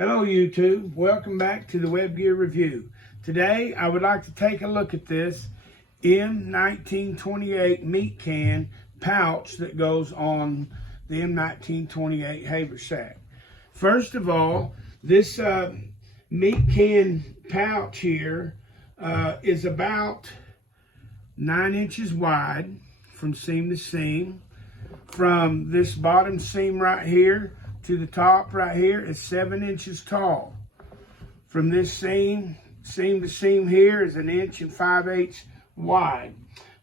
Hello YouTube, welcome back to the Web Gear Review. Today I would like to take a look at this M-1928 meat can pouch that goes on the M-1928 Haversack. First of all, this meat can pouch here is about 9 inches wide from seam to seam. From this bottom seam right here to the top right here is 7 inches tall. From this seam to seam here is 1 5/8 inches wide.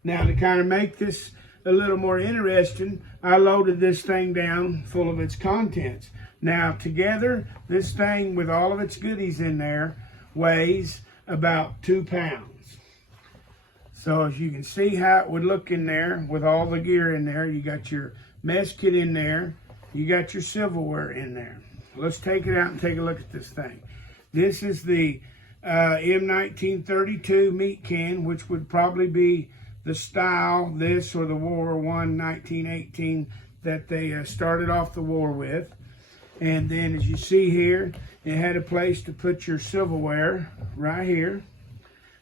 Now, to kind of make this a little more interesting, I loaded this thing down full of its contents. Now, together, this thing with all of its goodies in there weighs about 2 pounds. So as you can see how it would look in there with all the gear in there, you got your mess kit in there, you got your silverware in there. Let's take it out and take a look at this thing. This is the M-1932 meat can, which would probably be the style, this or the World War I 1918 that they started off the war with. And then as you see here, it had a place to put your silverware right here.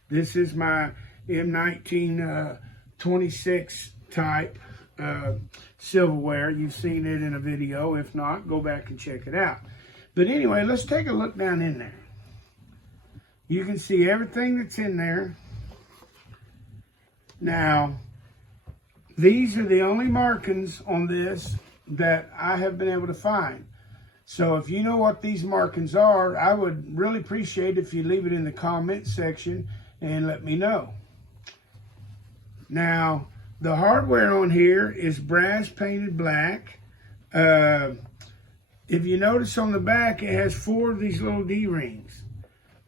This is my M1926 type silverware. You've seen it in a video. If not, go back and check it out. But anyway, let's take a look down in there. You can see everything that's in there. Now, these are the only markings on this that I have been able to find. So if you know what these markings are, I would really appreciate if you leave it in the comment section and let me know. Now, the hardware on here is brass painted black. If you notice on the back, it has 4 of these little D-rings.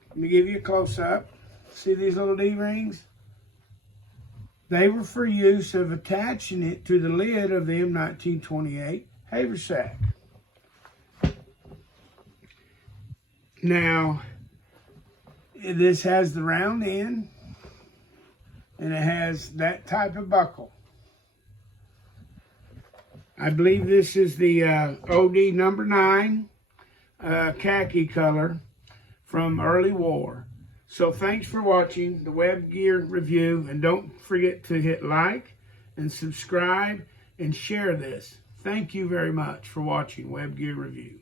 Let me give you a close-up. See these little D-rings? They were for use of attaching it to the lid of the M1928 Haversack. Now, this has the round end, and it has that type of buckle. I believe this is the OD number 9 khaki color from early war. So thanks for watching the Web Gear Review, and don't forget to hit like and subscribe and share this. Thank you very much for watching Web Gear Review.